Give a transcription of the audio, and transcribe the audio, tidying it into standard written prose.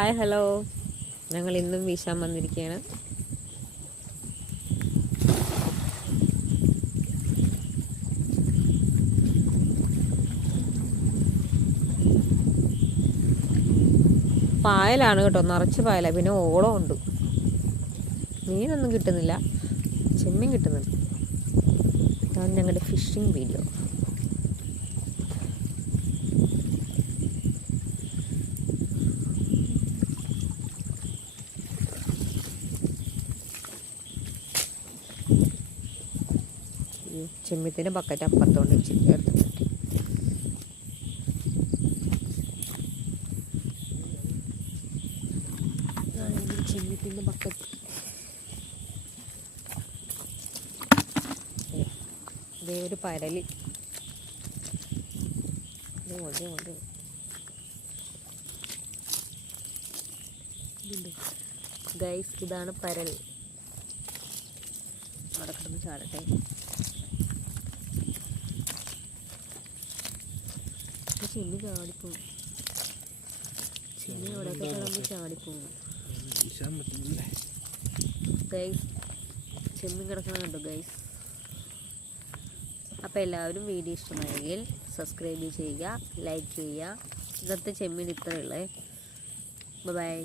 Hi hello, ഞങ്ങൾ ഇന്നും വീശാൻ വന്നിരിക്കുകയാണ്. പായലാണ് കേട്ടോ, നിറച്ച് പായല. പിന്നെ ഓളം ഉണ്ട്. മീനൊന്നും കിട്ടുന്നില്ല, ചെമ്മീൻ കിട്ടുന്നുണ്ട്. ഇതാണ് ഞങ്ങളുടെ ഫിഷിംഗ് വീഡിയോ. ചെമ്മീത്തിൻ്റെ ബക്കറ്റ് അപ്പുറത്തോണ്ട് ചേർത്തിട്ട് ചെമ്മീത്തിൻ്റെ ബക്കറ്റ്. ഇതേ ഒരു പരലി. ഗൈസ്, ഇതാണ് പരൽ. അവിടെ കിടന്ന് ചാടട്ടെ. ചെമ്മി ചാടിപ്പോവും. ചെമ്മി അവിടെയൊക്കെ കിടന്ന് ചാടിപ്പോവും. ഗൈസ്, ചെമ്മീൻ കിടക്കണുണ്ടോ ഗൈസ്? അപ്പോൾ എല്ലാവരും വീഡിയോ ഇഷ്ടമായെങ്കിൽ സബ്സ്ക്രൈബ് ചെയ്യുക, ലൈക്ക് ചെയ്യുക. ഇന്നത്തെ ചെമ്മീൻ ഇത്രയുള്ളേ. ബൈ.